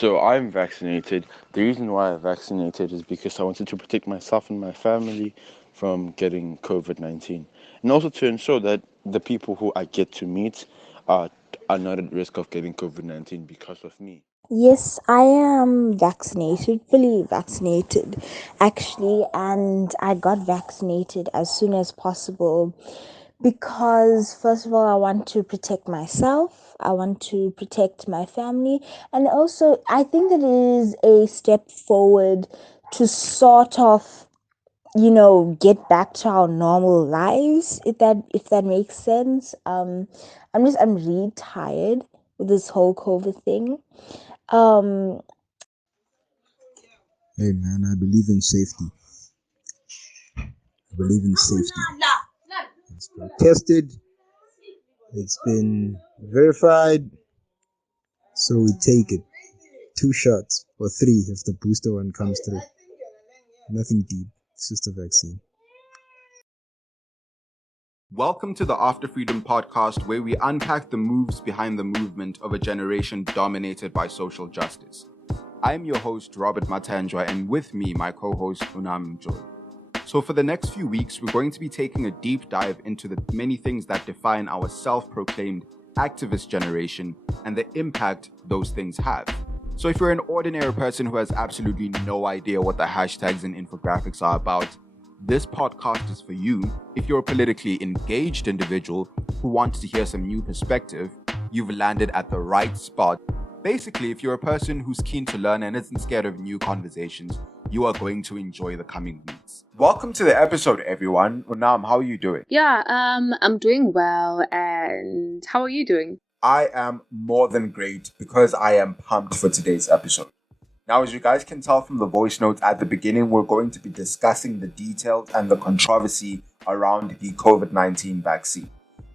So I'm vaccinated. The reason why I vaccinated is because I wanted to protect myself and my family from getting COVID-19, and also to ensure that the people who I get to meet are are not at risk of getting COVID-19 because of me. Yes, I am vaccinated, fully vaccinated actually, and I got vaccinated as soon as possible because, first of all, I want to protect myself, I want to protect my family, and also I think that it is a step forward to sort of, get back to our normal lives, if that makes sense. I'm really tired with this whole COVID thing. um Hey man, I believe in safety. I believe in safety. It's been tested, it's been verified, so we take it. 2 shots or 3 if the booster one comes through. Nothing deep. It's just a vaccine. Welcome to the After Freedom podcast, where we unpack the moves behind the movement of a generation dominated by social justice. I am your host, Robert Matanjwa, and with me, my co-host, Unam Mjoy. So for the next few weeks, we're going to be taking a deep dive into the many things that define our self-proclaimed activist generation and the impact those things have. So if you're an ordinary person who has absolutely no idea what the hashtags and infographics are about, this podcast is for you. If you're a politically engaged individual who wants to hear some new perspective, you've landed at the right spot. Basically, if you're a person who's keen to learn and isn't scared of new conversations, you are going to enjoy the coming weeks. Welcome to the episode, everyone. Unam, how are you doing? Yeah, I'm doing well, and how are you doing? I am more than great because I am pumped for today's episode. Now, as you guys can tell from the voice notes at the beginning, we're going to be discussing the details and the controversy around the COVID-19 vaccine.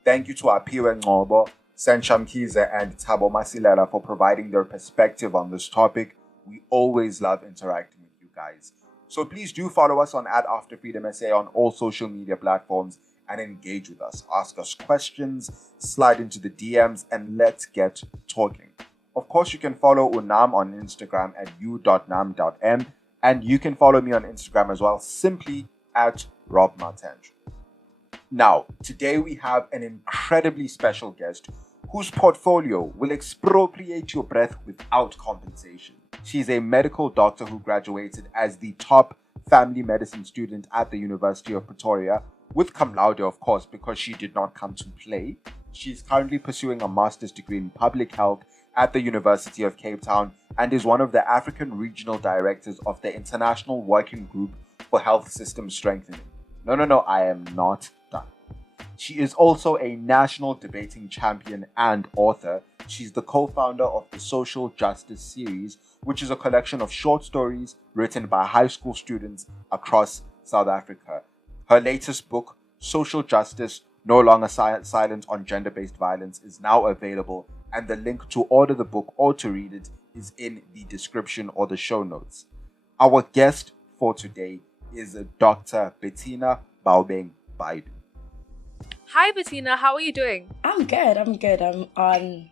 Thank you to Aphiwe Ngcobo, Senchia Mkhize, and Thabo Masilela for providing their perspective on this topic. We always love interacting with you guys. So please do follow us on @AfterFreedomSA on all social media platforms and engage with us. Ask us questions, slide into the DMs, and let's get talking. Of course, you can follow Unam on Instagram at u.nam.m, and you can follow me on Instagram as well, simply at robmatanj. Now, today we have an incredibly special guest whose portfolio will expropriate your breath without compensation. She's a medical doctor who graduated as the top family medicine student at the University of Pretoria, with cum laude, of course, because she did not come to play. She's currently pursuing a master's degree in public health at the University of Cape Town and is one of the African regional directors of the International Working Group for Health System Strengthening. No, I am not done. She is also a national debating champion and author. She's the co-founder of the Social Justice Series, which is a collection of short stories written by high school students across South Africa. Her latest book, Social Justice, No Longer Silent on Gender-Based Violence, is now available, and the link to order the book or to read it is in the description or the show notes. Our guest for today is Dr. Bettina Buabeng-Baidoo. Hi, Bettina. How are you doing? I'm good. I'm on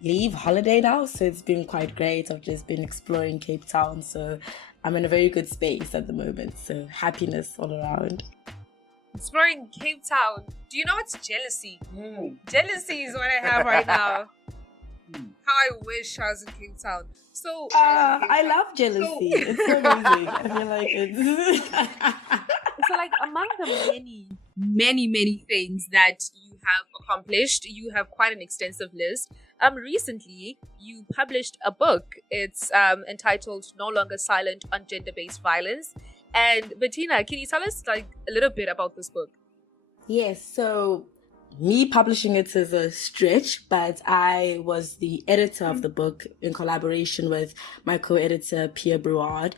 leave, holiday now, so it's been quite great. I've just been exploring Cape Town, so I'm in a very good space at the moment. So happiness all around. Exploring Cape Town. Do you know what's jealousy? Jealousy is what I have right now. How I wish I was in Cape Town. So I love jealousy. It's so amazing. I feel like it's so like among the many things that you have accomplished, you have quite an extensive list. Recently you published a book. It's entitled No Longer Silent on Gender-Based Violence. And Bettina, can you tell us like a little bit about this book? Yes, so me publishing it is a stretch, but I was the editor of the book in collaboration with my co-editor, Pierre Brouard,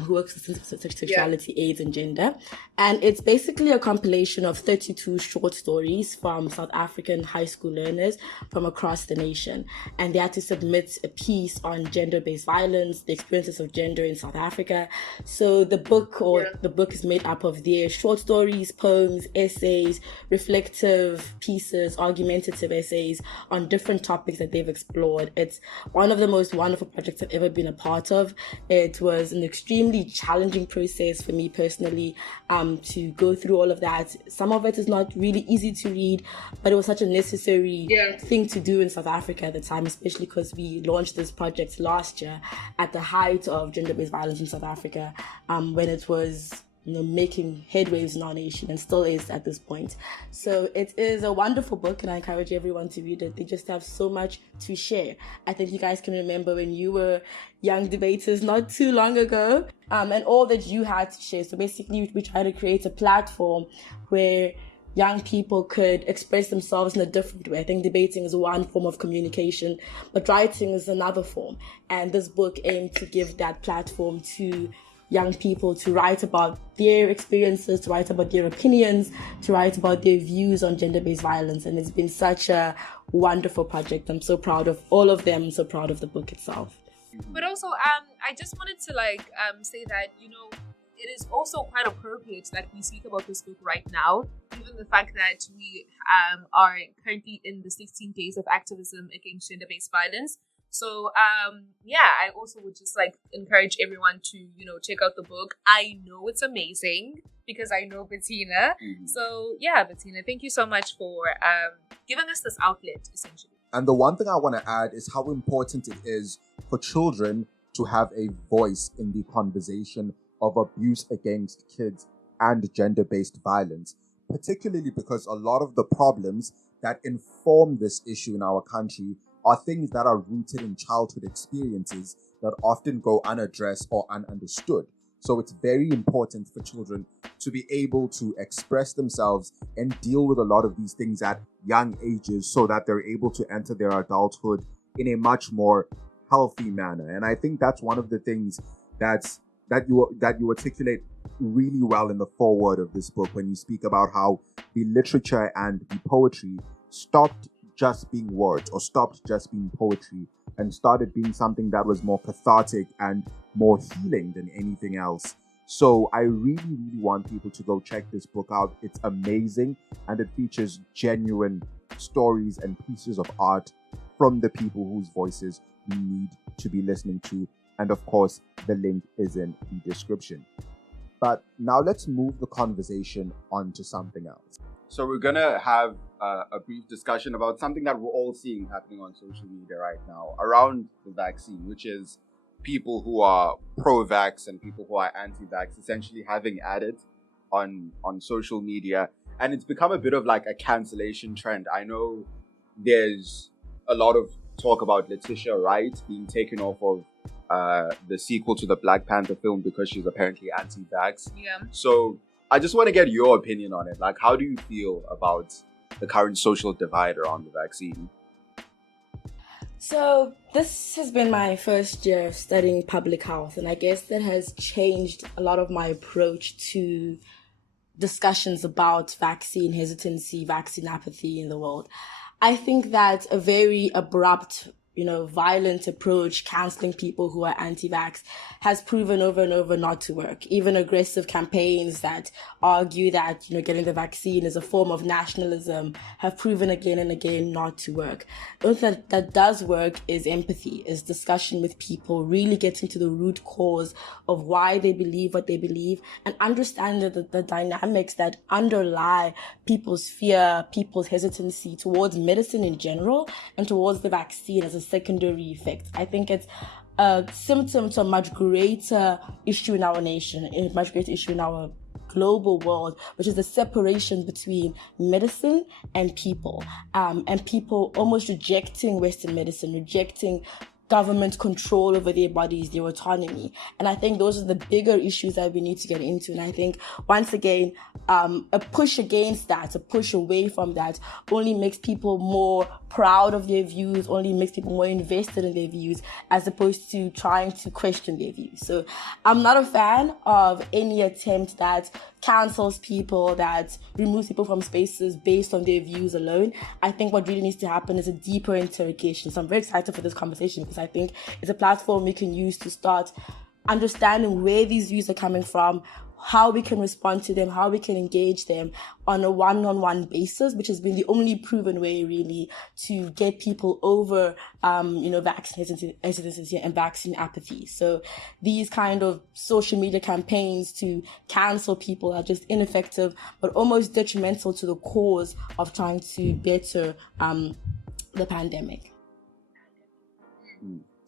who works with sexuality, AIDS, and gender. And it's basically a compilation of 32 short stories from South African high school learners from across the nation. And they had to submit a piece on gender-based violence, the experiences of gender in South Africa. So the book is made up of their short stories, poems, essays, reflective pieces, argumentative essays on different topics that they've explored. It's one of the most wonderful projects I've ever been a part of. It was an extremely challenging process for me personally to go through all of that. Some of it is not really easy to read, but it was such a necessary thing to do in South Africa at the time, especially because we launched this project last year at the height of gender-based violence in South Africa, when it was making headwaves in our nation, and still is at this point. So it is a wonderful book, and I encourage everyone to read it. They just have so much to share. I think you guys can remember when you were young debaters not too long ago, and all that you had to share. So basically, we try to create a platform where young people could express themselves in a different way. I think debating is one form of communication, but writing is another form. And this book aimed to give that platform to young people to write about their experiences, to write about their opinions, to write about their views on gender-based violence. And it's been such a wonderful project. I'm so proud of all of them. I'm so proud of the book itself. But also, I just wanted to say that, it is also quite appropriate that we speak about this book right now, given the fact that we are currently in the 16 days of activism against gender-based violence. So, I also would just encourage everyone to, check out the book. I know it's amazing because I know Bettina. Mhm. So, Bettina, thank you so much for giving us this outlet, essentially. And the one thing I want to add is how important it is for children to have a voice in the conversation of abuse against kids and gender-based violence, particularly because a lot of the problems that inform this issue in our country are things that are rooted in childhood experiences that often go unaddressed or ununderstood. So it's very important for children to be able to express themselves and deal with a lot of these things at young ages so that they're able to enter their adulthood in a much more healthy manner. And I think that's one of the things that you articulate really well in the foreword of this book, when you speak about how the literature and the poetry stopped just being words or stopped just being poetry and started being something that was more cathartic and more healing than anything else. So I really, really want people to go check this book out. It's amazing, and it features genuine stories and pieces of art from the people whose voices we need to be listening to. And of course, the link is in the description. But now let's move the conversation on to something else. So we're going to have a brief discussion about something that we're all seeing happening on social media right now around the vaccine, which is people who are pro-vax and people who are anti-vax essentially having added on social media. And it's become a bit of a cancellation trend. I know there's a lot of talk about Letitia Wright being taken off of the sequel to the Black Panther film because she's apparently anti-vax. Yeah. So I just want to get your opinion on it. How do you feel about the current social divide around the vaccine? So this has been my first year studying public health, and I guess that has changed a lot of my approach to discussions about vaccine hesitancy, vaccine apathy in the world. I think that a very abrupt, violent approach, cancelling people who are anti-vax, has proven over and over not to work. Even aggressive campaigns that argue that, getting the vaccine is a form of nationalism have proven again and again not to work. The only thing that does work is empathy, is discussion with people, really getting to the root cause of why they believe what they believe, and understanding the dynamics that underlie people's fear, people's hesitancy towards medicine in general, and towards the vaccine as a secondary effect. I think it's a symptom to a much greater issue in our nation, a much greater issue in our global world, which is the separation between medicine and people almost rejecting Western medicine, rejecting government control over their bodies, their autonomy. And I think those are the bigger issues that we need to get into. And I think, once again, a push against that, a push away from that, only makes people more proud of their views, only makes people more invested in their views, as opposed to trying to question their views. So I'm not a fan of any attempt that cancels people, that removes people from spaces based on their views alone. I think what really needs to happen is a deeper interrogation. So I'm very excited for this conversation, because I think it's a platform we can use to start understanding where these views are coming from, how we can respond to them, how we can engage them on a one-on-one basis, which has been the only proven way really to get people over, vaccine hesitancy and vaccine apathy. So these kind of social media campaigns to cancel people are just ineffective, but almost detrimental to the cause of trying to better the pandemic.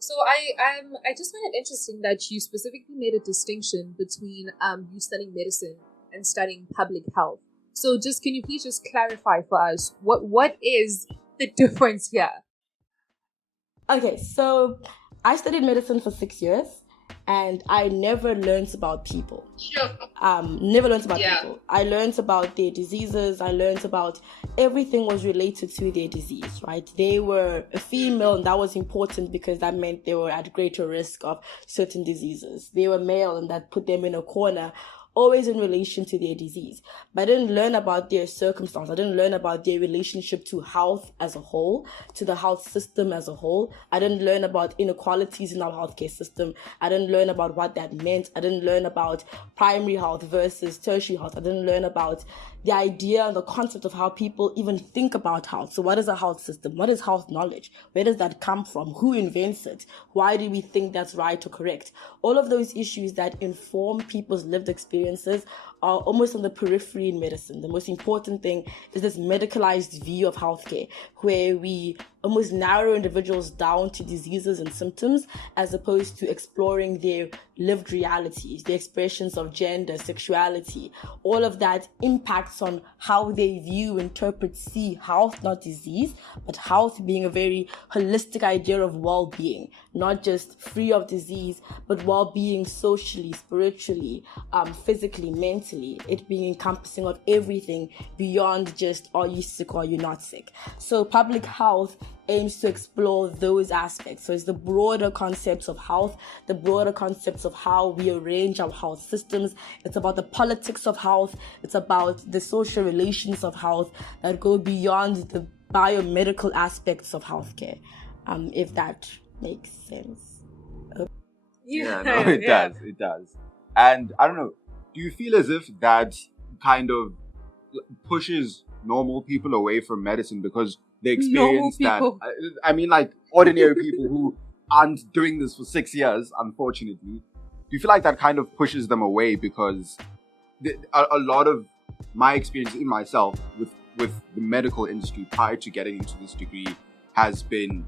So I just find it interesting that you specifically made a distinction between you studying medicine and studying public health. So just can you please just clarify for us what is the difference here? Okay, so I studied medicine for 6 years and I never learned about people. Sure. Never learned about people. I learned about their diseases. I learned about everything was related to their disease, right? They were a female, and that was important because that meant they were at greater risk of certain diseases. They were male, and that put them in a corner, always in relation to their disease. But I didn't learn about their circumstance. I didn't learn about their relationship to health as a whole, to the health system as a whole. I didn't learn about inequalities in our healthcare system. I didn't learn about what that meant. I didn't learn about primary health versus tertiary health. I didn't learn about the idea and the concept of how people even think about health. So what is a health system? What is health knowledge? Where does that come from? Who invents it? Why do we think that's right or correct? All of those issues that inform people's lived experiences are almost on the periphery in medicine. The most important thing is this medicalized view of healthcare, where we almost narrow individuals down to diseases and symptoms, as opposed to exploring their lived realities, the expressions of gender, sexuality. All of that impacts on how they view, interpret, see health, not disease, but health being a very holistic idea of well-being, not just free of disease, but well-being socially, spiritually, physically, mentally, it being encompassing of everything beyond just, are you sick or are you not sick? So public health aims to explore those aspects. So it's the broader concepts of health, the broader concepts of how we arrange our health systems. It's about the politics of health. It's about the social relations of health that go beyond the biomedical aspects of healthcare, if that makes sense. It does. And I don't know, do you feel as if that kind of pushes normal people away from medicine because they experience that? I mean, like ordinary people who aren't doing this for 6 years, unfortunately. Do you feel like that kind of pushes them away? Because a lot of my experience in myself with the medical industry prior to getting into this degree has been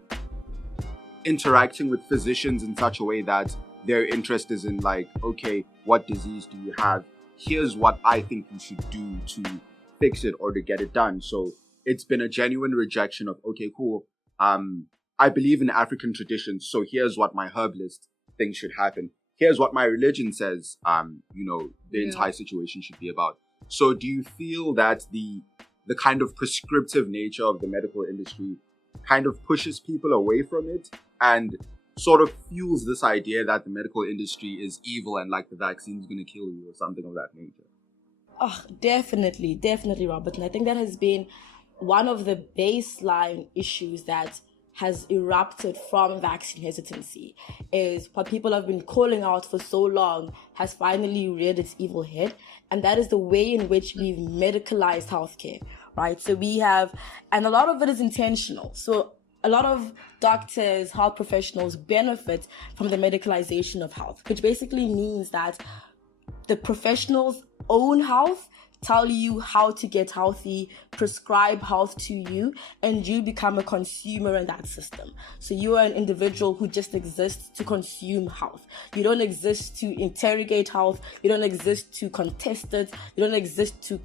interacting with physicians in such a way that their interest is in like, okay, what disease do you have? Here's what I think you should do to fix it or to get it done. So it's been a genuine rejection of, okay, cool. I believe in African traditions, so here's what my herbalist thinks should happen. Here's what my religion says, the entire situation should be about. So do you feel that the kind of prescriptive nature of the medical industry kind of pushes people away from it and sort of fuels this idea that the medical industry is evil and like the vaccine is going to kill you or something of that nature? Oh, definitely, Robert. And I think that has been one of the baseline issues that has erupted from vaccine hesitancy, is what people have been calling out for so long has finally reared its evil head. And that is the way in which we've medicalized healthcare, right? So we have, and a lot of it is intentional. So a lot of doctors, health professionals benefit from the medicalization of health, which basically means that the professionals own health, tell you how to get healthy, prescribe health to you, and you become a consumer in that system. So you are an individual who just exists to consume health. You don't exist to interrogate health. You don't exist to contest it. You don't exist to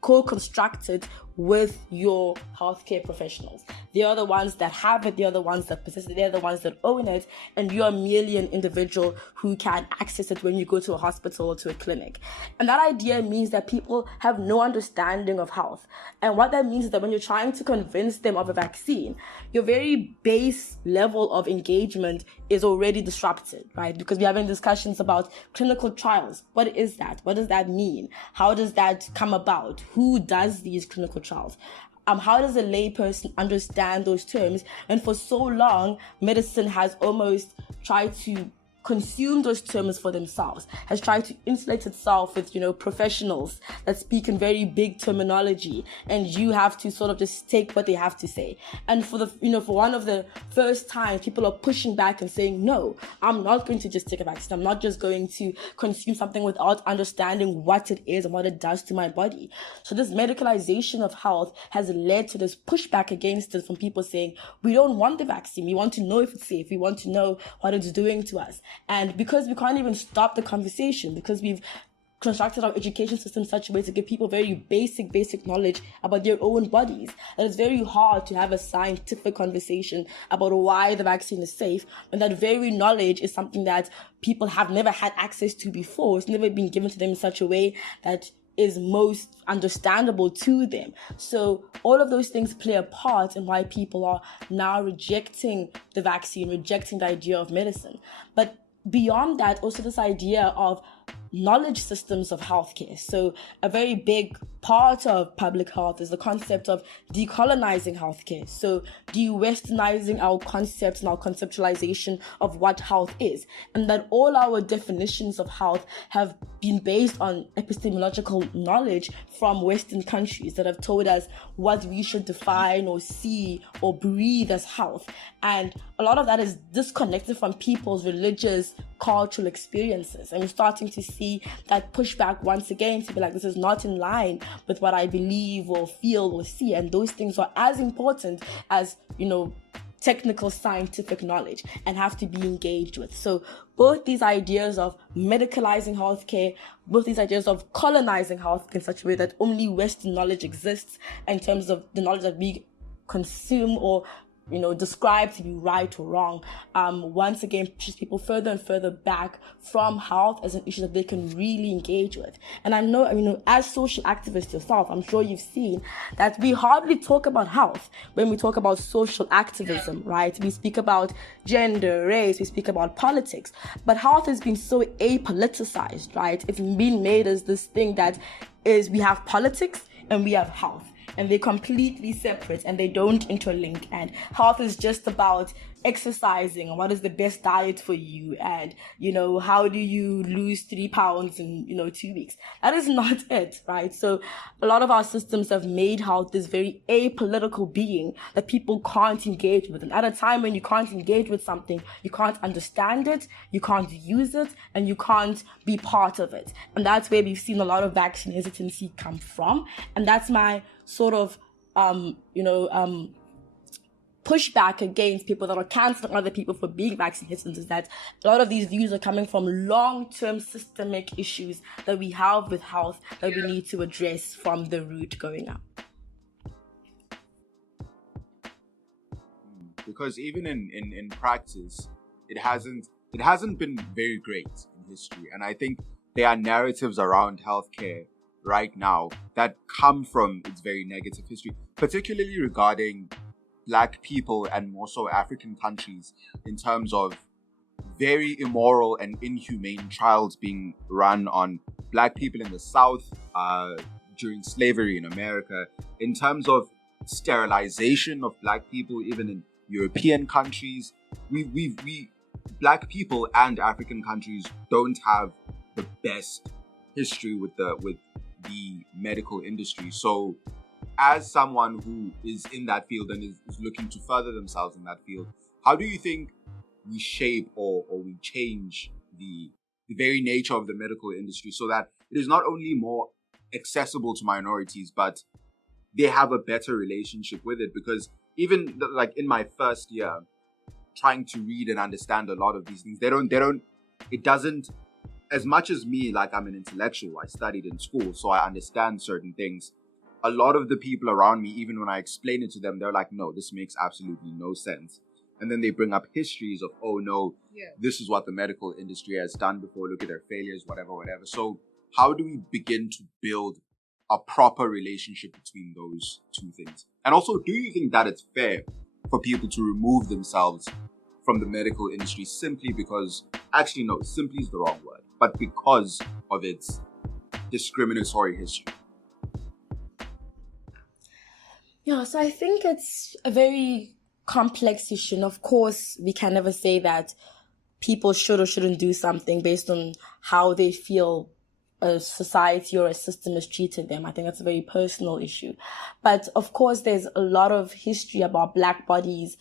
co-construct it with your healthcare professionals. They are the ones that have it, they are the ones that possess it, they're the ones that own it, and you are merely an individual who can access it when you go to a hospital or to a clinic. And that idea means that people have no understanding of health. And what that means is that when you're trying to convince them of a vaccine, your very base level of engagement is already disrupted, right? Because we're having discussions about clinical trials. What is that? What does that mean? How does that come about? Who does these clinical trials? How does a layperson understand those terms? And for so long, medicine has almost tried to consumed those terms for themselves, has tried to insulate itself with, professionals that speak in very big terminology, and you have to sort of just take what they have to say. And for one of the first times, people are pushing back and saying, no, I'm not going to just take a vaccine. I'm not just going to consume something without understanding what it is and what it does to my body. So this medicalization of health has led to this pushback against it from people saying, we don't want the vaccine. We want to know if it's safe. We want to know what it's doing to us. And because we can't even stop the conversation, because we've constructed our education system in such a way to give people very basic knowledge about their own bodies, that it's very hard to have a scientific conversation about why the vaccine is safe, and that very knowledge is something that people have never had access to before. It's never been given to them in such a way that is most understandable to them. So all of those things play a part in why people are now rejecting the vaccine, rejecting the idea of medicine. But beyond that, also this idea of knowledge systems of healthcare. So a very big part of public health is the concept of decolonizing healthcare. So de-westernizing our concepts and our conceptualization of what health is. And that all our definitions of health have been based on epistemological knowledge from Western countries that have told us what we should define or see or breathe as health. And a lot of that is disconnected from people's religious, cultural experiences. And we're starting to see that pushback once again to be like, this is not in line with what I believe or feel or see. And those things are as important as, technical scientific knowledge and have to be engaged with. So both these ideas of medicalizing healthcare, both these ideas of colonizing healthcare in such a way that only Western knowledge exists in terms of the knowledge that we consume or describe to be right or wrong, once again pushes people further and further back from health as an issue that they can really engage with. And I know, as social activists yourself, I'm sure you've seen that we hardly talk about health when we talk about social activism, right? We speak about gender, race, we speak about politics, but health has been so apoliticized, right? It's been made as this thing that is, we have politics and we have health. And they're completely separate and they don't interlink. And health is just about exercising and what is the best diet for you and, how do you lose 3 pounds in, 2 weeks. That is not it, right? So a lot of our systems have made health this very apolitical being that people can't engage with. And at a time when you can't engage with something, you can't understand it, you can't use it, and you can't be part of it. And that's where we've seen a lot of vaccine hesitancy come from. And that's my sort of, pushback against people that are canceling other people for being vaccine hesitant, is that a lot of these views are coming from long-term systemic issues that we have with health that we need to address from the root going up. Because even in practice, it hasn't been very great in history. And I think there are narratives around healthcare right now that come from its very negative history, particularly regarding Black people and more so African countries, in terms of very immoral and inhumane trials being run on Black people in the South during slavery in America, in terms of sterilization of Black people even in European countries. We Black people and African countries don't have the best history with the medical industry. So as someone who is in that field and is looking to further themselves in that field, how do you think we shape or we change the very nature of the medical industry so that it is not only more accessible to minorities, but they have a better relationship with it? Because even like in my first year, trying to read and understand a lot of these things, it doesn't, as much as me, like I'm an intellectual, I studied in school, so I understand certain things. A lot of the people around me, even when I explain it to them, they're like, no, this makes absolutely no sense. And then they bring up histories of, oh no, this is what the medical industry has done before, look at their failures, whatever. So how do we begin to build a proper relationship between those two things? And also, do you think that it's fair for people to remove themselves from the medical industry simply because, actually no, simply is the wrong word, but because of its discriminatory history? Yeah, so I think it's a very complex issue. And of course, we can never say that people should or shouldn't do something based on how they feel a society or a system has treated them. I think that's a very personal issue. But of course, there's a lot of history about Black bodies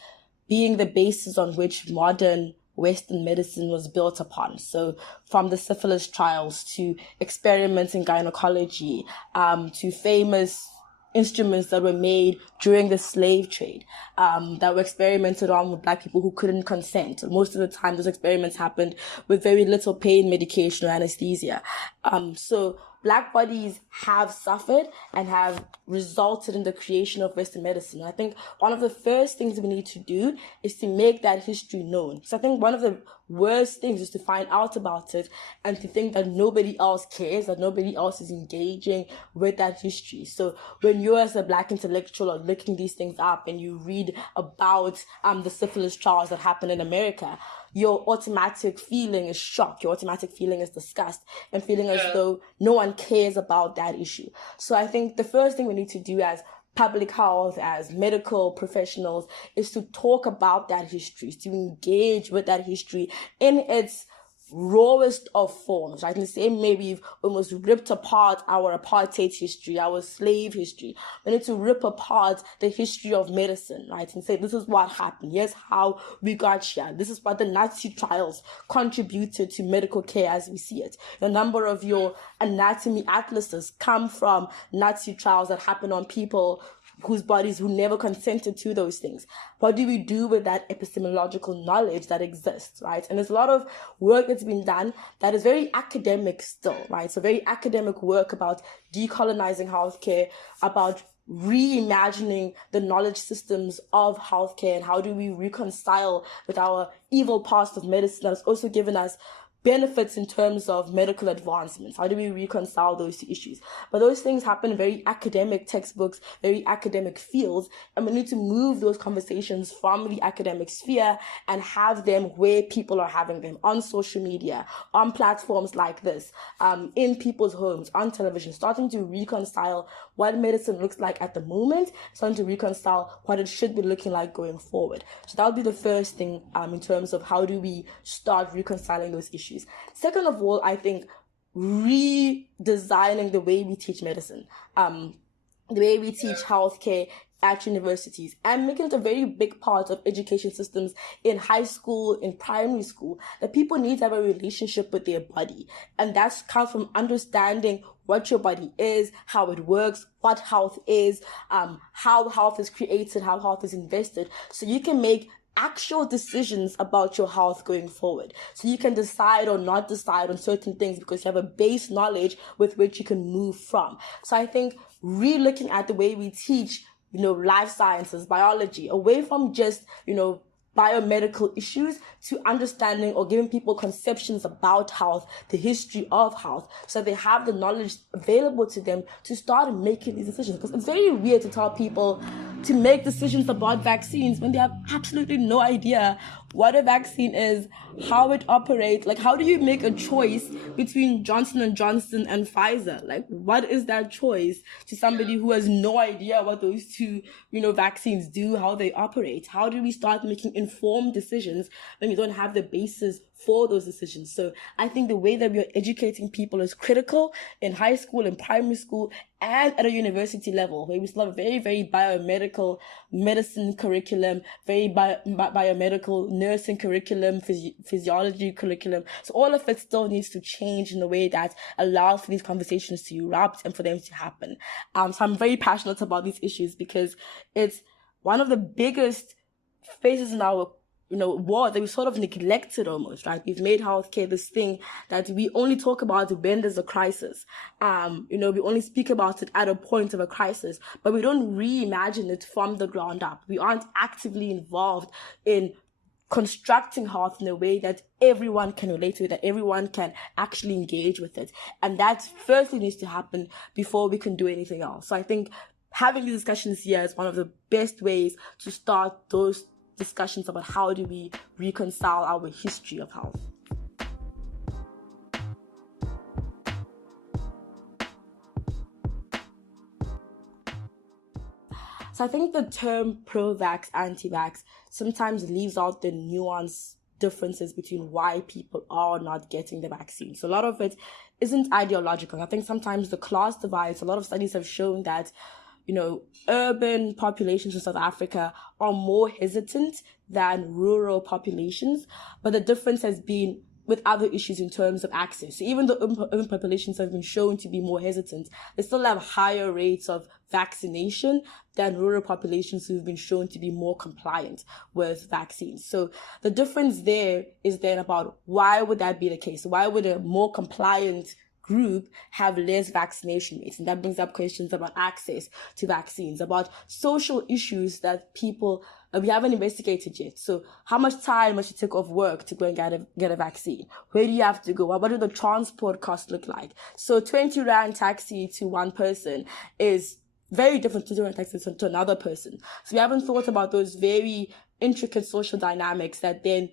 being the basis on which modern Western medicine was built upon. So from the syphilis trials to experiments in gynecology, to famous instruments that were made during the slave trade, that were experimented on with Black people who couldn't consent. Most of the time, those experiments happened with very little pain medication or anesthesia. So Black bodies have suffered and have resulted in the creation of Western medicine. And I think one of the first things we need to do is to make that history known. So I think one of the worst things is to find out about it and to think that nobody else cares, that nobody else is engaging with that history. So when you as a Black intellectual are looking these things up and you read about the syphilis trials that happened in America, your automatic feeling is shock, your automatic feeling is disgust, and feeling as though no one cares about that issue. So I think the first thing we need to do as public health, as medical professionals, is to talk about that history, to engage with that history in its rawest of forms, right? In the same way we've almost ripped apart our apartheid history, our slave history. We need to rip apart the history of medicine, right? And say, this is what happened. Here's how we got here. This is what the Nazi trials contributed to medical care as we see it. A number of your anatomy atlases come from Nazi trials that happened on people whose bodies who never consented to those things. What do we do with that epistemological knowledge that exists, right? And there's a lot of work that's been done that is very academic still, right? So very academic work about decolonizing healthcare, about reimagining the knowledge systems of healthcare, and how do we reconcile with our evil past of medicine that's also given us benefits in terms of medical advancements. How do we reconcile those two issues? But those things happen in very academic textbooks, very academic fields, and we need to move those conversations from the academic sphere and have them where people are having them, on social media, on platforms like this, in people's homes, on television, starting to reconcile what medicine looks like at the moment, starting to reconcile what it should be looking like going forward. So that would be the first thing in terms of how do we start reconciling those issues. Second of all, I think redesigning the way we teach medicine, the way we teach healthcare at universities, and making it a very big part of education systems in high school, in primary school, that people need to have a relationship with their body. And that comes from understanding what your body is, how it works, what health is, how health is created, how health is invested, so you can make actual decisions about your health going forward. So you can decide or not decide on certain things because you have a base knowledge with which you can move from. So I think re-looking at the way we teach, life sciences, biology, away from just, biomedical issues, to understanding or giving people conceptions about health, the history of health, so they have the knowledge available to them to start making these decisions. Because it's very weird to tell people to make decisions about vaccines when they have absolutely no idea what a vaccine is, how it operates. Like, how do you make a choice between Johnson & Johnson and Pfizer? Like, what is that choice to somebody who has no idea what those two, vaccines do, how they operate? How do we start making informed decisions when we don't have the basis for those decisions? So I think the way that we are educating people is critical in high school and primary school and at a university level, where we still have a very, very biomedical medicine curriculum, very biomedical nursing curriculum, physiology curriculum. So all of it still needs to change in a way that allows for these conversations to erupt and for them to happen. So I'm very passionate about these issues because it's one of the biggest phases in our war that we sort of neglected almost, right? We've made healthcare this thing that we only talk about when there's a crisis. We only speak about it at a point of a crisis, but we don't reimagine it from the ground up. We aren't actively involved in constructing health in a way that everyone can relate to it, that everyone can actually engage with it. And that firstly needs to happen before we can do anything else. So I think having these discussions here is one of the best ways to start those discussions about how do we reconcile our history of health. So I think the term pro-vax, anti-vax sometimes leaves out the nuance differences between why people are not getting the vaccine. So a lot of it isn't ideological. I think sometimes the class divides, a lot of studies have shown that, urban populations in South Africa are more hesitant than rural populations, but the difference has been with other issues in terms of access. So even though urban populations have been shown to be more hesitant, they still have higher rates of vaccination than rural populations who've been shown to be more compliant with vaccines. So the difference there is then about why would that be the case? Why would a more compliant group have less vaccination rates? And that brings up questions about access to vaccines, about social issues that we haven't investigated yet. So how much time must you take off work to go and get a vaccine? Where do you have to go? What do the transport costs look like? So 20 Rand taxi to one person is very different to 20 Rand taxi to another person. So we haven't thought about those very intricate social dynamics that then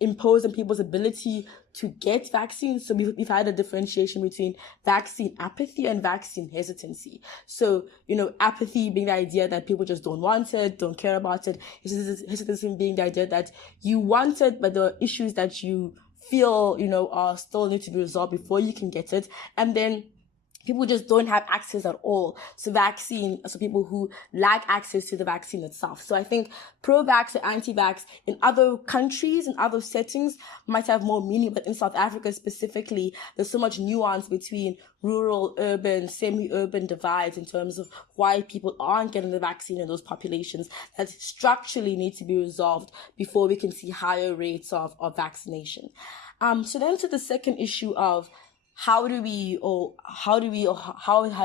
impose on people's ability to get vaccines. So we've had a differentiation between vaccine apathy and vaccine hesitancy. So, apathy being the idea that people just don't want it, don't care about it. Hesitancy being the idea that you want it, but the issues that you feel, are still need to be resolved before you can get it. And then people just don't have access at all to vaccine, so people who lack access to the vaccine itself. So I think pro-vax or anti-vax in other countries, in other settings, might have more meaning, but in South Africa specifically, there's so much nuance between rural, urban, semi-urban divides in terms of why people aren't getting the vaccine in those populations that structurally need to be resolved before we can see higher rates of vaccination. So then to the second issue of how has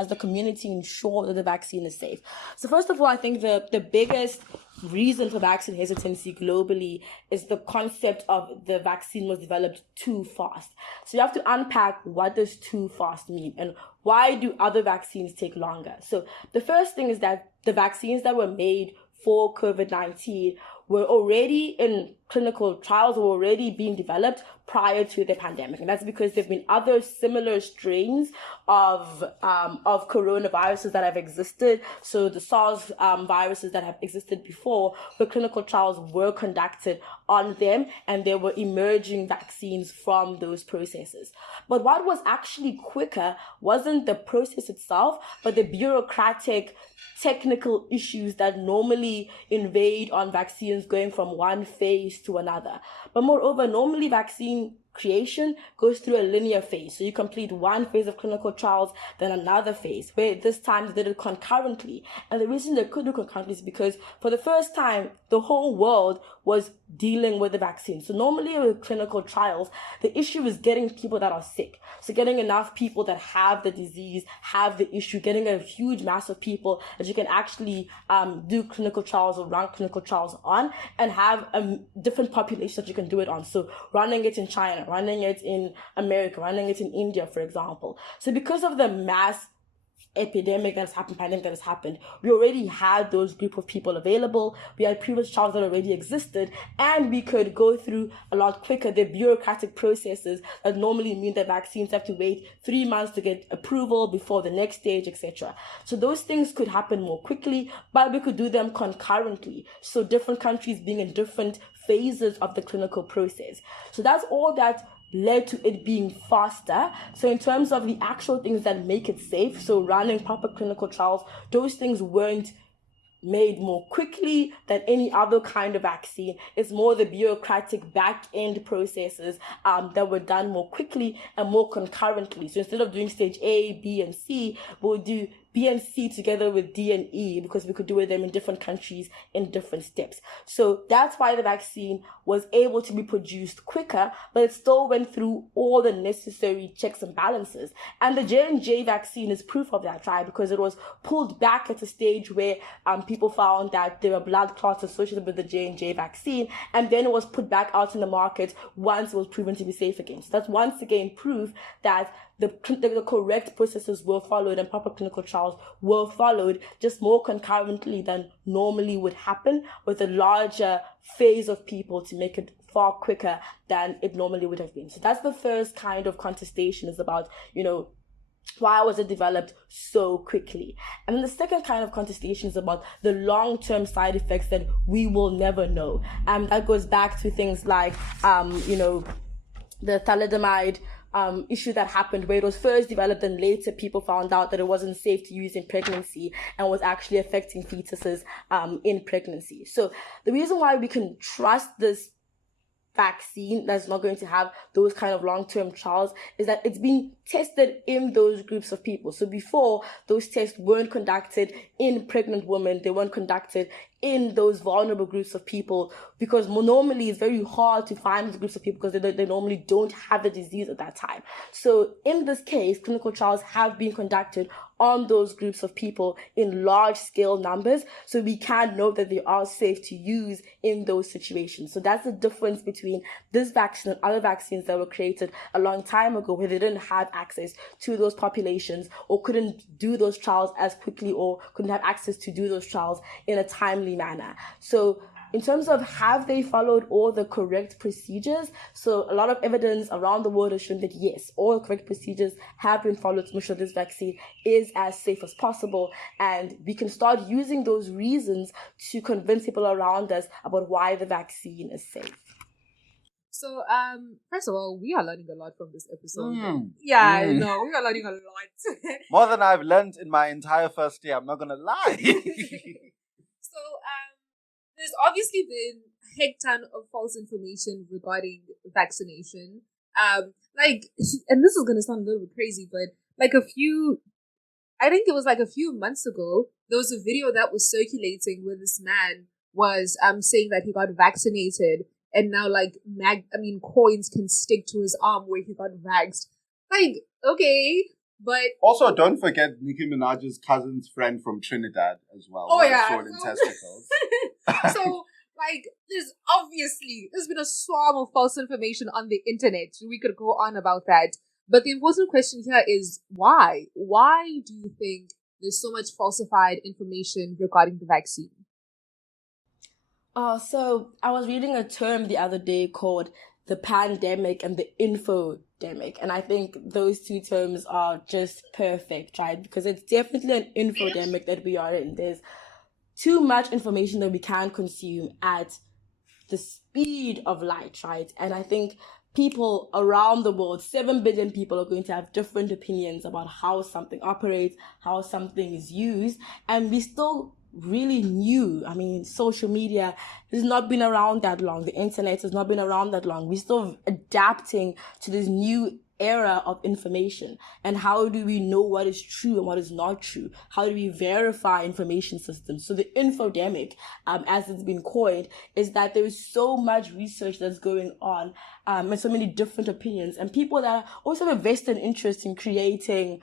the community ensured that the vaccine is safe? So first of all, I think the biggest reason for vaccine hesitancy globally is the concept of the vaccine was developed too fast. So you have to unpack what does too fast mean and why do other vaccines take longer? So the first thing is that the vaccines that were made for COVID-19 were already in clinical trials, were already being developed prior to the pandemic. And that's because there've been other similar strains of coronaviruses that have existed. So the SARS viruses that have existed before, where clinical trials were conducted on them, and there were emerging vaccines from those processes. But what was actually quicker wasn't the process itself, but the bureaucratic technical issues that normally invade on vaccines going from one phase to another. But moreover, normally vaccine creation goes through a linear phase. So you complete one phase of clinical trials, then another phase, where this time they did it concurrently. And the reason they could do concurrently is because for the first time, the whole world was dealing with the vaccine. So normally with clinical trials, the issue is getting people that are sick. So getting enough people that have the disease, have the issue, getting a huge mass of people that you can actually do clinical trials or run clinical trials on, and have different populations that you can do it on. So running it in China, running it in America, running it in India, for example. So because of the mass pandemic that has happened, we already had those group of people available. We had previous trials that already existed, and we could go through a lot quicker the bureaucratic processes that normally mean that vaccines have to wait 3 months to get approval before the next stage, etc. So those things could happen more quickly, but we could do them concurrently. So different countries being in different phases of the clinical process. So that's all that led to it being faster. So in terms of the actual things that make it safe, so running proper clinical trials, those things weren't made more quickly than any other kind of vaccine. It's more the bureaucratic back-end processes that were done more quickly and more concurrently. So instead of doing stage A, B, and C, we'll do B and C together with D and E, because we could do them in different countries in different steps. So that's why the vaccine was able to be produced quicker, but it still went through all the necessary checks and balances. And the J&J vaccine is proof of that, right? Because it was pulled back at a stage where people found that there were blood clots associated with the J&J vaccine, and then it was put back out in the market once it was proven to be safe again. So that's once again proof that the correct processes were followed and proper clinical trials were followed, just more concurrently than normally would happen, with a larger phase of people to make it far quicker than it normally would have been. So that's the first kind of contestation, is about, why was it developed so quickly? And then the second kind of contestation is about the long-term side effects that we will never know. That goes back to things like, the thalidomide issue that happened, where it was first developed and later people found out that it wasn't safe to use in pregnancy and was actually affecting fetuses in pregnancy. So the reason why we can trust this vaccine that's not going to have those kind of long-term trials is that it's being tested in those groups of people. So before, those tests weren't conducted in pregnant women, they weren't conducted in those vulnerable groups of people, because normally it's very hard to find those groups of people because they normally don't have the disease at that time. So in this case, clinical trials have been conducted on those groups of people in large scale numbers, so we can know that they are safe to use in those situations. So that's the difference between this vaccine and other vaccines that were created a long time ago, where they didn't have access to those populations or couldn't do those trials as quickly or couldn't have access to do those trials in a timely manner. So in terms of have they followed all the correct procedures? So a lot of evidence around the world has shown that yes, all the correct procedures have been followed to make sure this vaccine is as safe as possible. And we can start using those reasons to convince people around us about why the vaccine is safe. So, first of all, we are learning a lot from this episode. Yeah, no, we are learning a lot. More than I've learned in my entire first year, I'm not going to lie. So, there's obviously been a heck ton of false information regarding vaccination. And this is going to sound a little bit crazy, but I think it was like a few months ago, there was a video that was circulating where this man was saying that he got vaccinated, and now coins can stick to his arm where he got vaxxed. Like, okay, but also don't forget Nicki Minaj's cousin's friend from Trinidad as well. Oh yeah, swollen testicles. So there's been a swarm of false information on the internet. We could go on about that. But the important question here is why? Why do you think there's so much falsified information regarding the vaccine? So I was reading a term the other day called the pandemic and the infodemic. And I think those two terms are just perfect, right? Because it's definitely an infodemic that we are in. There's too much information that we can consume at the speed of light, right? And I think people around the world, 7 billion people, are going to have different opinions about how something operates, how something is used. And we still really new. I mean, social media has not been around that long. The internet has not been around that long. We're still adapting to this new era of information. And how do we know what is true and what is not true? How do we verify information systems? So the infodemic, as it's been coined, is that there is so much research that's going on, and so many different opinions, and people that also have a vested interest in creating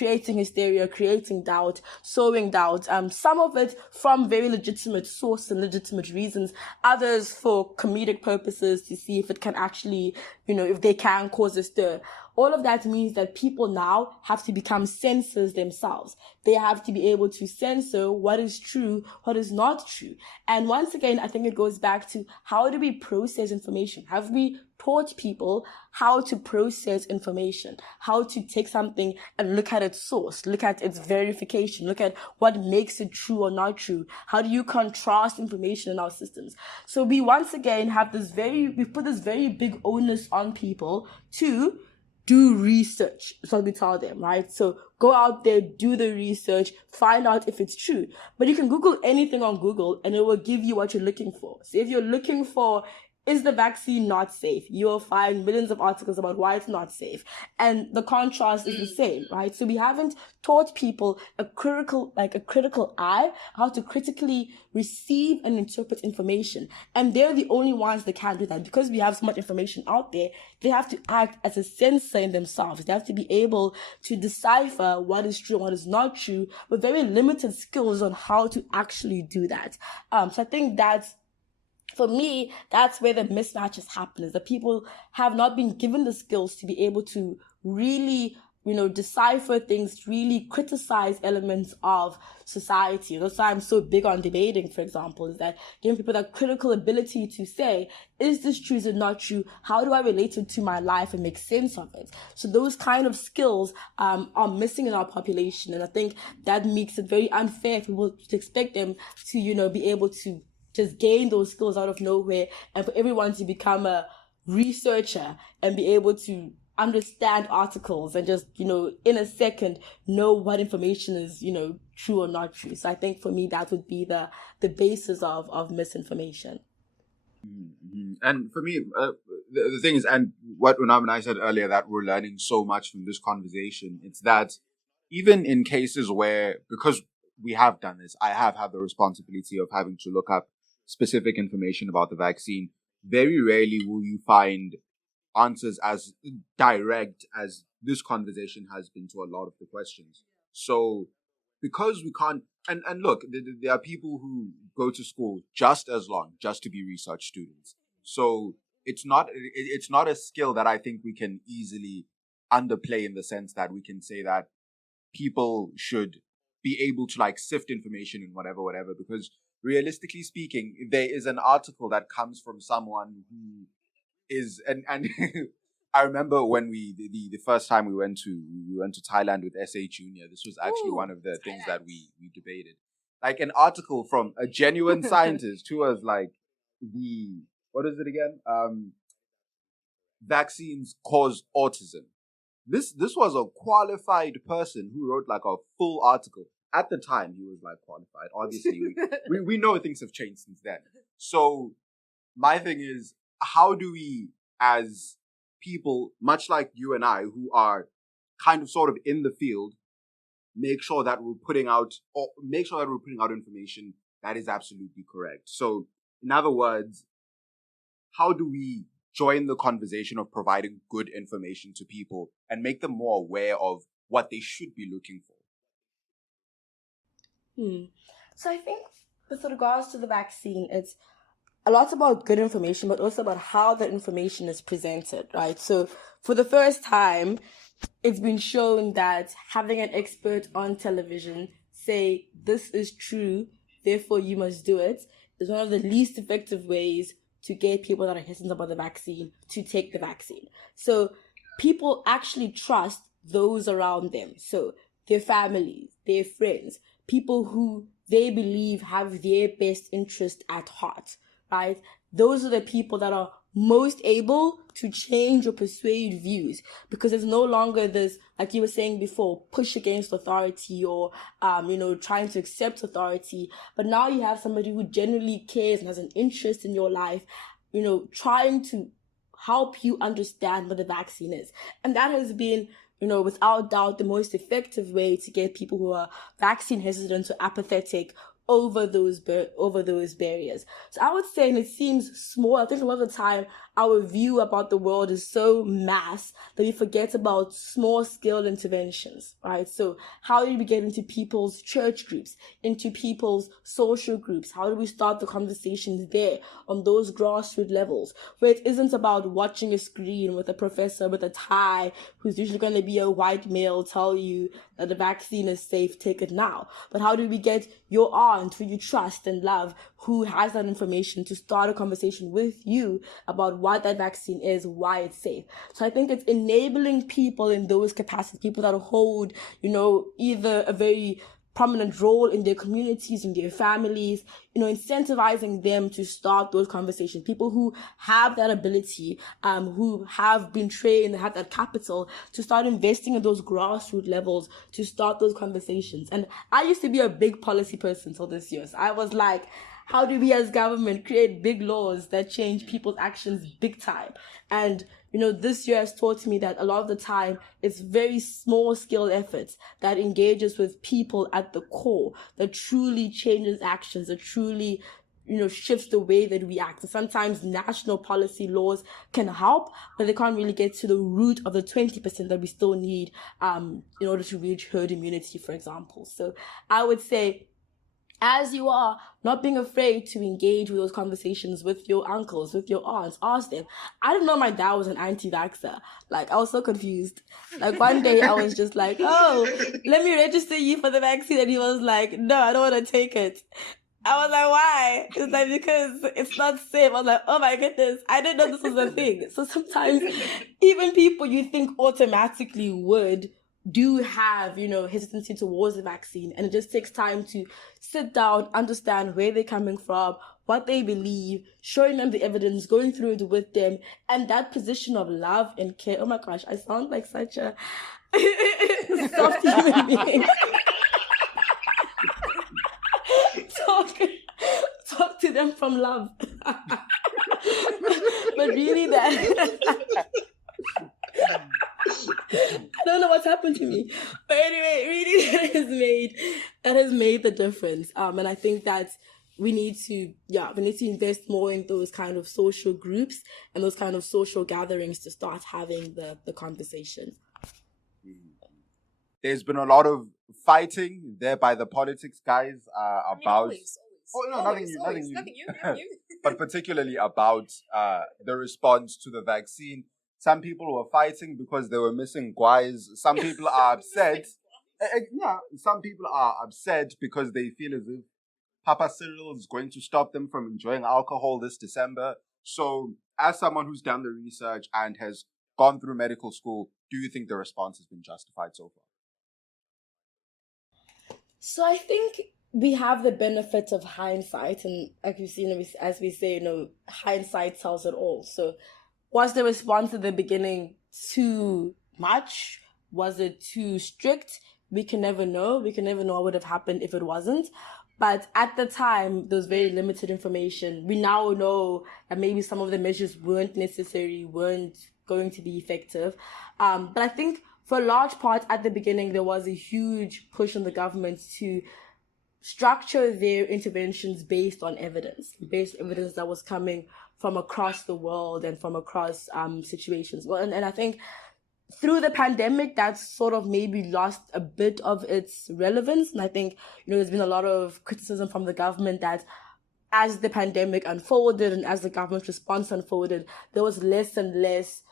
hysteria, creating doubt, sowing doubt. Some of it from very legitimate source and legitimate reasons, others for comedic purposes to see if it can actually, if they can cause a stir. All of that means that people now have to become censors themselves. They have to be able to censor what is true, what is not true. And once again, I think it goes back to how do we process information? Have we taught people how to process information, how to take something and look at its source, look at its verification, look at what makes it true or not true? How do you contrast information in our systems? So we once again have we put this very big onus on people to do research. That's what we tell them, right? So go out there, do the research, find out if it's true. But you can Google anything on Google and it will give you what you're looking for. So if you're looking for, is the vaccine not safe? You will find millions of articles about why it's not safe. And the contrast is the same, right? So we haven't taught people a critical eye, how to critically receive and interpret information. And they're the only ones that can do that. Because we have so much information out there, they have to act as a censor in themselves. They have to be able to decipher what is true and what is not true with very limited skills on how to actually do that. So I think for me, that's where the mismatches happen, is that people have not been given the skills to be able to really decipher things, really criticize elements of society. That's why I'm so big on debating, for example, is that giving people that critical ability to say, is this true, is it not true? How do I relate it to my life and make sense of it? So those kind of skills are missing in our population. And I think that makes it very unfair for people to expect them to, be able to just gain those skills out of nowhere, and for everyone to become a researcher and be able to understand articles and just, in a second know what information is, true or not true. So I think for me that would be the basis of misinformation. Mm-hmm. And for me, the thing is, and what Unam and I said earlier, that we're learning so much from this conversation, it's that even in cases where, because we have done this, I have had the responsibility of having to look up specific information about the vaccine, very rarely will you find answers as direct as this conversation has been to a lot of the questions. So because we can't, and look, there are people who go to school just as long just to be research students. So it's not a skill that I think we can easily underplay, in the sense that we can say that people should be able to like sift information and whatever, because realistically speaking, there is an article that comes from someone who is, and I remember when the first time we went to Thailand with SA Junior, this was actually one of the things that we debated. Like an article from a genuine scientist who was like, what is it again? Vaccines cause autism. This was a qualified person who wrote like a full article. At the time, he was like qualified. Obviously, we know things have changed since then. So my thing is, how do we, as people, much like you and I, who are kind of sort of in the field, make sure that we're putting out information that is absolutely correct? So, in other words, how do we join the conversation of providing good information to people and make them more aware of what they should be looking for? So I think with regards to the vaccine, it's a lot about good information, but also about how the information is presented, right? So for the first time, it's been shown that having an expert on television say, this is true, therefore you must do it, is one of the least effective ways to get people that are hesitant about the vaccine to take the vaccine. So people actually trust those around them. So their families, their friends, people who they believe have their best interest at heart, right? Those are the people that are most able to change or persuade views, because there's no longer this, like you were saying before, push against authority or, trying to accept authority. But now you have somebody who genuinely cares and has an interest in your life, trying to help you understand what the vaccine is. And that has been, without doubt, the most effective way to get people who are vaccine hesitant or apathetic over those barriers. So I would say, and it seems small, I think a lot of the time our view about the world is so mass that we forget about small scale interventions, right? So how do we get into people's church groups, into people's social groups? How do we start the conversations there on those grassroots levels, where it isn't about watching a screen with a professor with a tie who's usually going to be a white male tell you that the vaccine is safe, take it now. But how do we get your aunt who you trust and love, who has that information, to start a conversation with you about what that vaccine is, why it's safe? So I think it's enabling people in those capacities, people that hold, either a very prominent role in their communities, in their families, incentivizing them to start those conversations. People who have that ability, who have been trained, have that capital to start investing in those grassroots levels to start those conversations. And I used to be a big policy person till this year. So I was like, how do we as government create big laws that change people's actions big time? And this year has taught me that a lot of the time it's very small scale efforts that engages with people at the core, that truly changes actions, that truly shifts the way that we act. And sometimes national policy laws can help, but they can't really get to the root of the 20% that we still need in order to reach herd immunity, for example. So I would say as you are, not being afraid to engage with those conversations with your uncles, with your aunts, ask them. I didn't know my dad was an anti-vaxxer. Like, I was so confused. Like, one day I was just like, oh, let me register you for the vaccine. And he was like, no, I don't want to take it. I was like, why? It's like, because it's not safe. I was like, oh my goodness, I didn't know this was a thing. So sometimes even people you think automatically would do have, hesitancy towards the vaccine. And it just takes time to sit down, understand where they're coming from, what they believe, showing them the evidence, going through it with them, and that position of love and care. Oh my gosh, I sound like such a soft human being. Talk to them from love. But really that I don't know what's happened to me. But anyway, really that has made the difference. And I think that we need to invest more in those kind of social groups and those kind of social gatherings to start having the conversations. There's been a lot of fighting there by the politics guys about. Always. Oh no, Nothing you. you. But particularly about the response to the vaccine. Some people were fighting because they were missing guys. Some people are upset. Some people are upset because they feel as if Papa Cyril is going to stop them from enjoying alcohol this December. So, as someone who's done the research and has gone through medical school, do you think the response has been justified so far? So I think we have the benefit of hindsight, and like you see, as we say, hindsight tells it all. So was the response at the beginning too much? Was it too strict? We can never know. We can never know what would have happened if it wasn't. But at the time, there was very limited information. We now know that maybe some of the measures weren't necessary, weren't going to be effective. But I think for a large part at the beginning, there was a huge push on the government to structure their interventions based on evidence that was coming from across the world and from across situations. Well, and I think through the pandemic, that's sort of maybe lost a bit of its relevance. And I think, there's been a lot of criticism from the government that as the pandemic unfolded and as the government's response unfolded, there was less and less,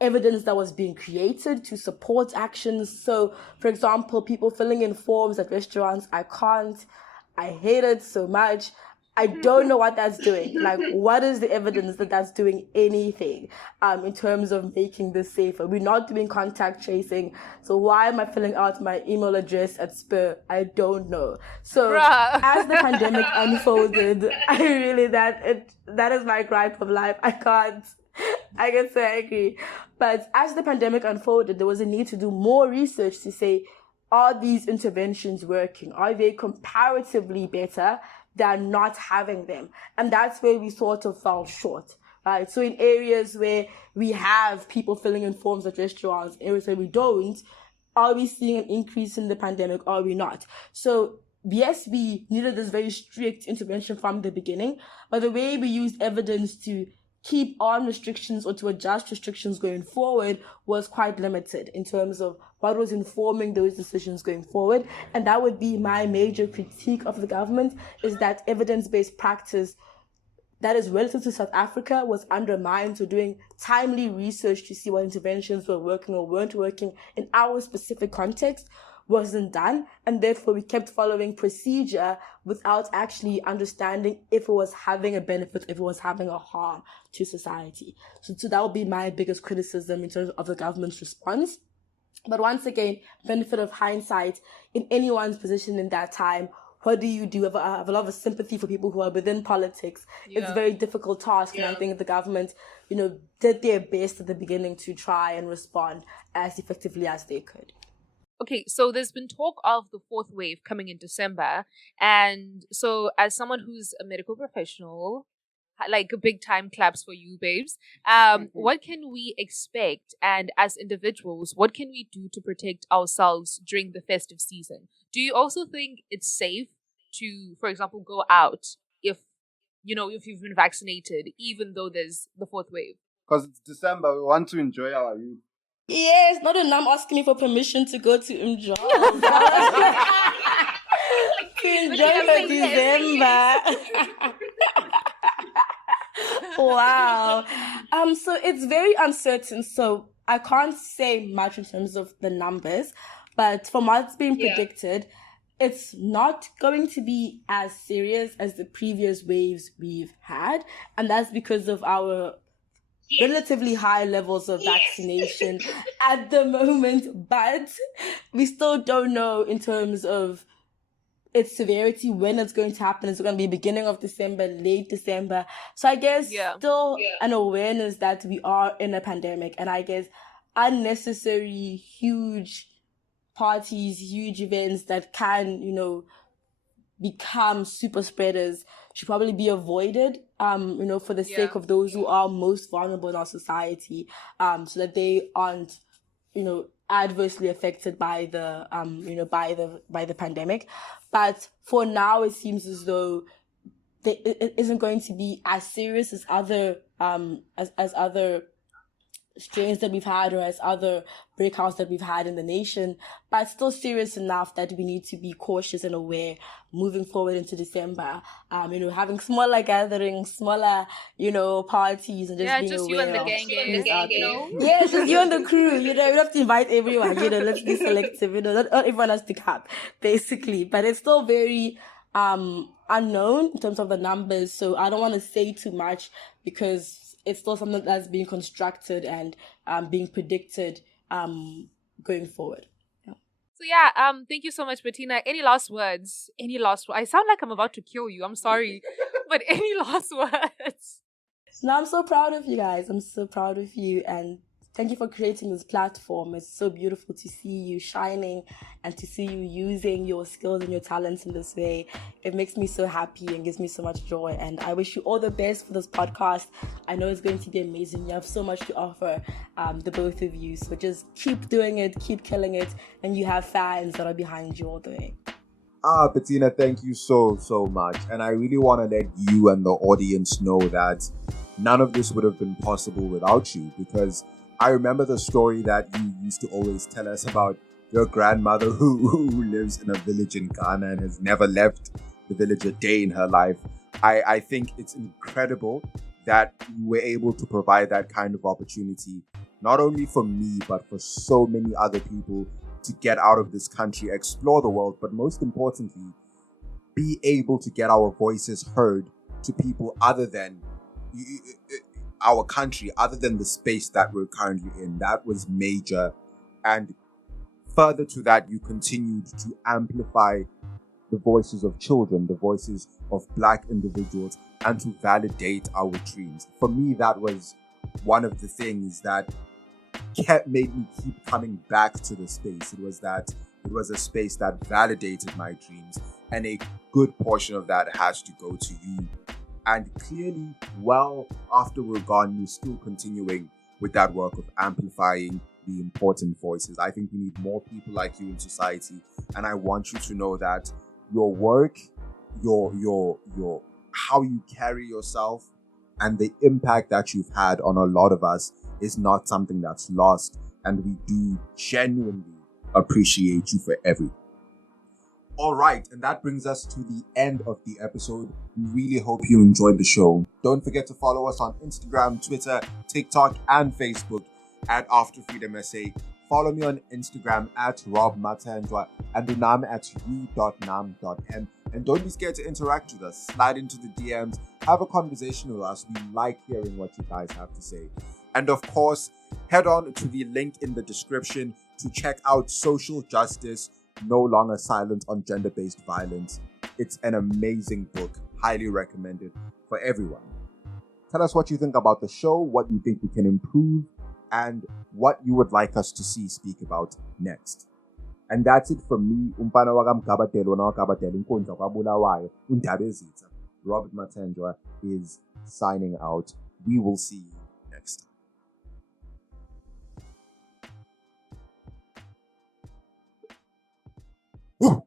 evidence that was being created to support actions. So, for example, people filling in forms at restaurants, I hate it so much. I don't know what that's doing. Like, what is the evidence that that's doing anything in terms of making this safer? We're not doing contact tracing. So why am I filling out my email address at Spur? I don't know. So as the pandemic unfolded, that is my gripe of life. I can say I agree. But as the pandemic unfolded, there was a need to do more research to say, are these interventions working? Are they comparatively better than not having them? And that's where we sort of fell short, right? So in areas where we have people filling in forms at restaurants, areas where we don't, are we seeing an increase in the pandemic? Are we not? So yes, we needed this very strict intervention from the beginning, but the way we used evidence to keep on restrictions or to adjust restrictions going forward was quite limited in terms of what was informing those decisions going forward. And that would be my major critique of the government, is that evidence-based practice that is relative to South Africa was undermined. So doing timely research to see what interventions were working or weren't working in our specific context wasn't done, and therefore we kept following procedure without actually understanding if it was having a benefit, if it was having a harm to society. So that would be my biggest criticism in terms of the government's response. But once again, benefit of hindsight, in anyone's position in that time, what do you do? I have a lot of sympathy for people who are within politics. Yeah. It's a very difficult task, and I think the government, did their best at the beginning to try and respond as effectively as they could. Okay, so there's been talk of the fourth wave coming in December. And so as someone who's a medical professional, like a big time claps for you, babes. What can we expect? And as individuals, what can we do to protect ourselves during the festive season? Do you also think it's safe to, for example, go out if you've been vaccinated, even though there's the fourth wave? Because it's December, we want to enjoy our youth. Yes, not a numb asking me for permission to go to enjoy. please, enjoy Bettina, your say yes. December. Wow. So it's very uncertain. So I can't say much in terms of the numbers, but from what's being predicted, it's not going to be as serious as the previous waves we've had, and that's because of our relatively high levels of vaccination at the moment. But we still don't know in terms of its severity, when it's going to happen. It's going to be beginning of December, late December. So I guess still an awareness that we are in a pandemic, and I guess unnecessary huge parties, huge events that can, become super spreaders should probably be avoided, for the sake of those who are most vulnerable in our society, so that they aren't, adversely affected by the, by the pandemic. But for now, it seems as though it isn't going to be as serious as other, as other strains that we've had, or as other breakouts that we've had in the nation, but still serious enough that we need to be cautious and aware moving forward into December. Having smaller gatherings, smaller, parties, and just being just you aware and the of gang, who's out there. you know? Yeah, just you and the crew. You don't have to invite everyone. Let's be selective. Not everyone has to come, basically. But it's still very unknown in terms of the numbers, so I don't want to say too much because it's still something that's being constructed and being predicted going forward. So thank you so much, Bettina. Any last words? I sound like I'm about to kill you. I'm sorry. But any last words? No, I'm so proud of you guys. I'm so proud of you, and thank you for creating this platform. It's so beautiful to see you shining and to see you using your skills and your talents in this way. It makes me so happy and gives me so much joy. And I wish you all the best for this podcast. I know it's going to be amazing. You have so much to offer, the both of you. So just keep doing it, keep killing it, and you have fans that are behind you all the way. Bettina, thank you so much. And I really want to let you and the audience know that none of this would have been possible without you, because I remember the story that you used to always tell us about your grandmother who lives in a village in Ghana and has never left the village a day in her life. I think it's incredible that you were able to provide that kind of opportunity, not only for me, but for so many other people to get out of this country, explore the world, but most importantly, be able to get our voices heard to people other than our country, other than the space that we're currently in. That was major. And further to that, you continued to amplify the voices of children, the voices of Black individuals, and to validate our dreams. For me, that was one of the things that made me keep coming back to the space. It was a space that validated my dreams, and a good portion of that has to go to you. And clearly, well after we're gone, you're still continuing with that work of amplifying the important voices. I think we need more people like you in society, and I want you to know that your work, your how you carry yourself, and the impact that you've had on a lot of us is not something that's lost, and we do genuinely appreciate you for everything. All right, and that brings us to the end of the episode. We really hope you enjoyed the show. Don't forget to follow us on Instagram, Twitter, TikTok, and Facebook at After Freedom SA. Follow me on Instagram at Rob Matandwa and Unam at u.nam.m. And don't be scared to interact with us. Slide into the DMs, have a conversation with us. We like hearing what you guys have to say. And of course, head on to the link in the description to check out Social Justice, No Longer Silent on Gender-Based Violence. It's an amazing book, highly recommended for everyone. Tell us what you think about the show, what you think we can improve, and what you would like us to see speak about next. And that's it from me, Umfana wakamgabatelo nawagabatela inkundla kwabulawayo uNdabezitha. Robert Matandwa is signing out. We will see you next time.